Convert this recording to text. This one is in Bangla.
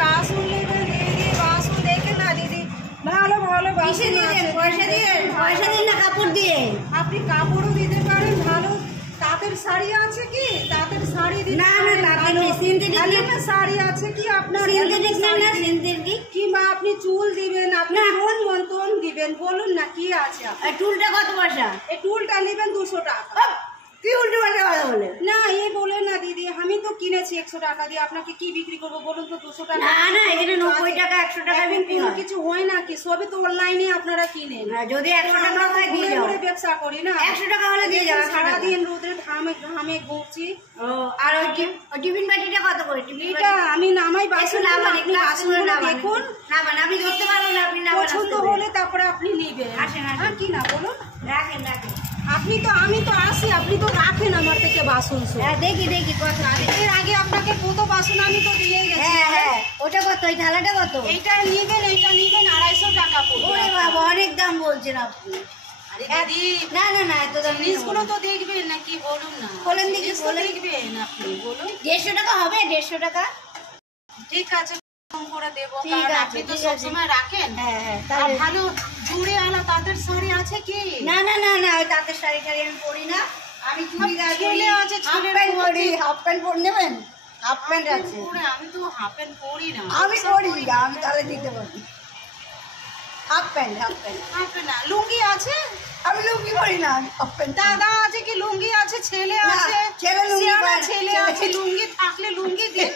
বাসন নেবেন দিদি, বাসন দেখে না দিদি, ভালো ভালো বাসন আছে। পয়সা দিন না কাপড় দিয়ে। আপনি কাপড়ও দিতে পারেন, ভালো তাঁতের শাড়ি আছে কি? তাঁতের শাড়ি দিতে না না তাঁতের সিনথেটিক শাড়ি আছে কি আপনার? সিনথেটিক না সিনথেটিক। কিংবা আপনি চুল দিবেন, আপনি কোন মন্তন দিবেন বলুন না, কি আছে? টুলটা কত পয়সা? এই টুলটা নেবেন 200 টাকা। কি উল্টো পাল্টা কথা বলে? না এই বলে না দিদি, আমি তো কিনেছি 100 টাকা দিয়ে, আপনাকে কি বিক্রি করবো বলুন তো? 200 টাকা না না, এখানে 90 টাকা 100 টাকা বিক্রি হয়। কিছু হয় না কি? সবই তো অনলাইনে আপনারা কিনেন। যদি 100 টাকা হয় দিয়ে যাও। ব্যবসা করি না, 100 টাকা হলে দিয়ে যাও। সারাদিন রোদে ঘামে ঘামে ঘুরছি। আর ওই টিফিন বাটিটা কত করে? এটা আমি নামাই বাসন, আপনি বাসনগুলো দেখুন। না মানে আমি ধরতে পারবো না, আপনি না পছন্দ হলে তারপরে আপনি নেবেন। আর কি না বলুন, রাখেন রাখেন। আমি তো আসি, আপনি তো রাখেন আমার থেকে বাসন। দেখি কথা। এর আগে আপনাকে কত বাসন আমি তো দিয়ে গেছি। হ্যাঁ ওটা কত? ওই থালাটা কত? এইটা নিবেন 250 টাকা পড়বে। ওরে বাবা, অনেক দাম বলছেন আপনি। না না না এত দাম জিনিসগুলো তো দেখবেন নাকি বলুন না? বলেন দেখি, দেখবেন আপনি বলুন। 150 টাকা হবে? 150 টাকা ঠিক আছে, কম করে দেবো। ঠিক আছে, আপনি তো সবসময় রাখেন। হ্যাঁ আর ভালো জুড়ে আলা তাঁতের শাড়ি আছে কি? না না না না, ওই তাঁতের শাড়ি টাড়ি আমি পরি না। আমি চুড়িদার ছেলে আছে, হাফ প্যান্ট পরি। হাফ প্যান্ট পরে নেবেন? হাফ প্যান্ট আছে। আমি তো হাফ প্যান্ট পরি না। আমি পরি, আমি তাহলে দিতে পারি। হাফ প্যান্ট না, লুঙ্গি আছে? আমি লুঙ্গি পরি না, হাফ প্যান্ট। দাদা আছে কি লুঙ্গি আছে? ছেলে আছে? ছেলে লুঙ্গি ছেলে আছে, লুঙ্গি থাকলে লুঙ্গি দিন।